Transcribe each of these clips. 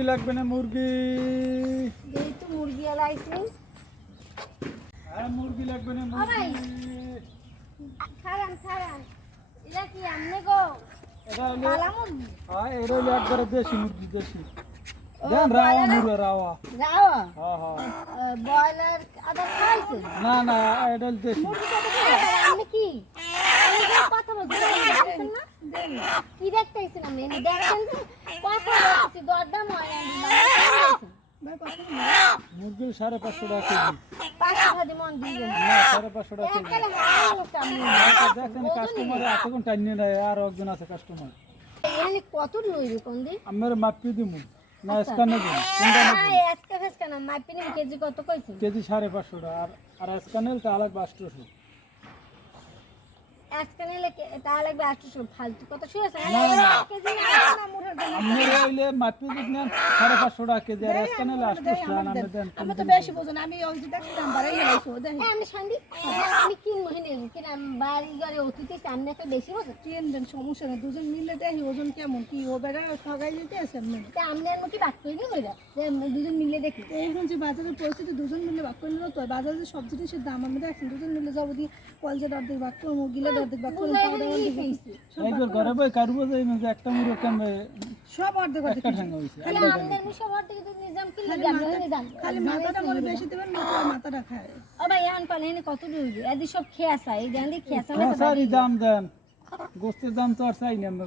মুরগি লাগবে না মুরগি। এই তো মুরগি আলাইছি হ্যাঁ মুরগি লাগবে না মুরগি। খারান খারান এটা কি আমনে গো? এটা হলো কালা মুরগি? হ্যাঁ এটা হলো একবারে দেশি মুরগি দেশি। দেন রাওয়া মুরগি রাওয়া। যাও হ্যাঁ হ্যাঁ। বয়লার আদা খাইছে না না এটা হলো দেশি। আপনি কি? কথা বলছি। না কি দেখতেছেন আপনি দেখছেন বলছি দরদাম হয় মুরগির সাড়ে পাঁচশো টাকা কেজি। পাঁচশো টাকা মন দিবেন সাড়ে পাঁচশো টাকা কেজি। একবারে হারানো লোকটা আপনি। দেখেন কাস্টমার এতক্ষণ টাইম নিয়ে নেয় আর একজন আছে কাস্টমার এখানে কত লইবে কোন আমার মাপি দিমু। না স্ক্যানে দিন কোনটা না নেবেন ফেসকা না মাইপিনি কেজি কত কইছি? কেজি সাড়ে পাঁচশো টাকা। আর আর স্ক্যানেল তা আলাদা আজকে নিলে তা লাগবে আটশো ফালতু কত শুয়েছে না, না। কেজি না না মুঠের দাম। আপনি হইলে মাপি দিন নেন সাড়ে পাঁচশো টাকা কেজি। আর স্ক্যানেল আটশোশো টাকা আমি দেন। আমি তো বেশি বোঝেন আমি ওই যে দেখছি দাম বাড়াই গেলাইছো দেখি আমি শান্তি। আমি কিনবো হেনে কিনা বাড়ি ঘরে অতিথি সামনে একটা বেশি বছর ট্রেন সমস্যা নেই। দুজন মিলে দেখি ওজন কেমন কি ও বেড়া ঠগাই দিতে আছে তা বাদ করে দিই হইলা দুজন মিলে দেখি। এখন যে বাজারের পরিস্থিতি দুজন মিলে বাক করে তো বাজারে সব জিনিসের দাম আমি দেখছি দুজন মিলে যাব দিয়ে কলজের অর্ধেক বাক করব গিলের ঘরে বই একটা মুরগ সব অর্ধেক অর্ধেক তাহলে মুখে নিজাম আমরা খালি মাথাটা করে বেশি দেবেন মাথাটা খায়। ও ভাই এখন পালে কত দিবি এদি সব খেয়ে খেয়ে না দাম দেন। গোস্তের দাম তো আর চাই না আমরা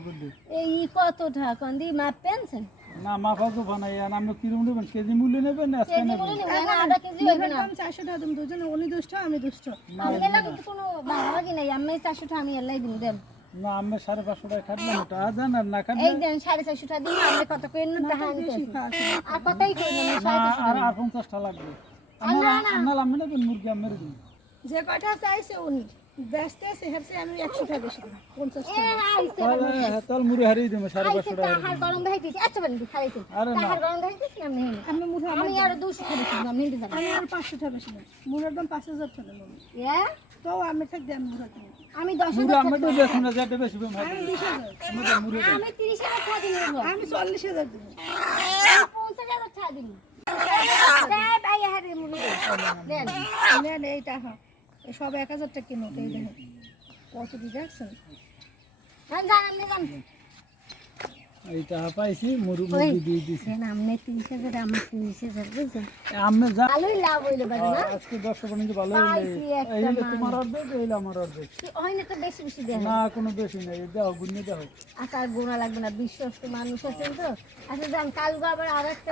এই কত টাকা? দি মাপ পেনছেন? না মাফা তো বানাই আর আপনি কিরম নেবেন? কেজি মূল্য নেবেন না আজকে নেবেন? না আধা কেজি হইবে না। আমি চারশো টাকা দেবো দুজনে উনি দুষ্ট আমি দুষ্ট। আমি লাগি তো কোনো ভাগাভাগি নাই? আমি চারশো টাকা আমি এলাই দিন দেব না আমি সাড়ে পাঁচশো টাকা খাটলাম আজান আর না এই দেন সাড়ে চারশো টাকা দিন আমি কত করে না আর কতই করি না না সাড়ে চারশো আর আর পঞ্চাশটা লাগবে। আপনার আপনার আমি নেবেন মুরগি আমি মেরে দিন যে কয়টা চাইছে উনি। ব্যস্ত আছে হেরছে আমি একশো টাকা বেশি তাহলে মুড়ি হারিয়ে টাকা গরম দেখাইতেছি আচ্ছা বলেন আমি আমি আমি আরও আমি আমি আর টাকা বেশি মুড়ের দাম টাকা এ? তো আমি ঠিক দেন মুড়া আমি দশ মুড়ি আমি তো বেশি না যেটা বেশি বেশি আমি বিশ হাজার। মুড়ি আমি টাকা আমি চল্লিশ হাজার দেবো টাকা দিন দেয় ভাই হারে মুড়ি। দেন। নেন এইটা হ্যাঁ। এই সব এক হাজার টাকা কিনো এই দেখেন। কত কি দেখছেন? জান জান আপনি জান। এইটা পাইছি মুরগি মুরগি দিয়ে দিছি। দেন আপনি তিরিশ হাজার আমি তিরিশ হাজার বুঝছেন? আমি যা ভালোই লাভ হইল বাজে না? আজকে দশটা পর্যন্ত ভালো পাইছি এই হলো তোমার অর্ধেক এই আমার অর্ধেক। কি না তো বেশি বেশি দেন? না কোনো বেশি নেই। দাও গুণে দাও আচ্ছা গোনা লাগবে না বিশ্বস্ত মানুষ আছেন তো? আচ্ছা যান কালকে আবার আর একটা